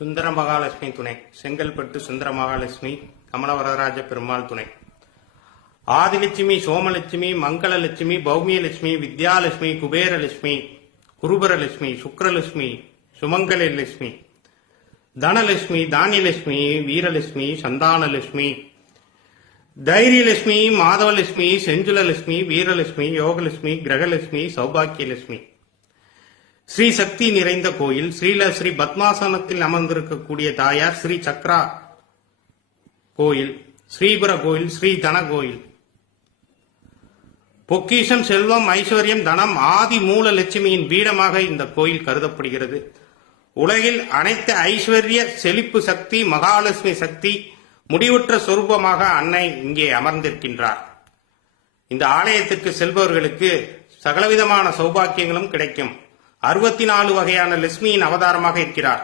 சுந்தர மகாலட்சுமி துணை. செங்கல்பட்டு சுந்தர மகாலட்சுமி கமலவரதராஜ பெருமாள் துணை. ஆதிலட்சுமி, சோமலட்சுமி, மங்களலட்சுமி, பௌமியலட்சுமி, வித்யாலட்சுமி, குபேரலட்சுமி, குருபரலட்சுமி, சுக்ரலட்சுமி, சுமங்கலலட்சுமி, தனலட்சுமி, தானியலட்சுமி, வீரலட்சுமி, சந்தானலட்சுமி, தைரியலட்சுமி, மாதவலட்சுமி, செஞ்சுலலட்சுமி, வீரலட்சுமி, யோகலட்சுமி, கிரகலட்சுமி, சௌபாக்கியலட்சுமி. ஸ்ரீ சக்தி நிறைந்த கோயில். ஸ்ரீ பத்மாசனத்தில் அமர்ந்திருக்கக்கூடிய தாயார் ஸ்ரீ சக்ரா கோயில், ஸ்ரீபுர கோயில், ஸ்ரீ தன கோயில். பொக்கிஷம், செல்வம், ஐஸ்வர்யம், தனம், ஆதி மூல லட்சுமியின் பீடமாக இந்த கோயில் கருதப்படுகிறது. உலகில் அனைத்து ஐஸ்வர்ய செழிப்பு சக்தி மகாலட்சுமி சக்தி முடிவுற்ற சொரூபமாக அன்னை இங்கே அமர்ந்திருக்கின்றார். இந்த ஆலயத்திற்கு செல்பவர்களுக்கு சகலவிதமான சௌபாக்கியங்களும் கிடைக்கும். 64 வகையான லட்சுமியின் அவதாரமாக இருக்கிறார்.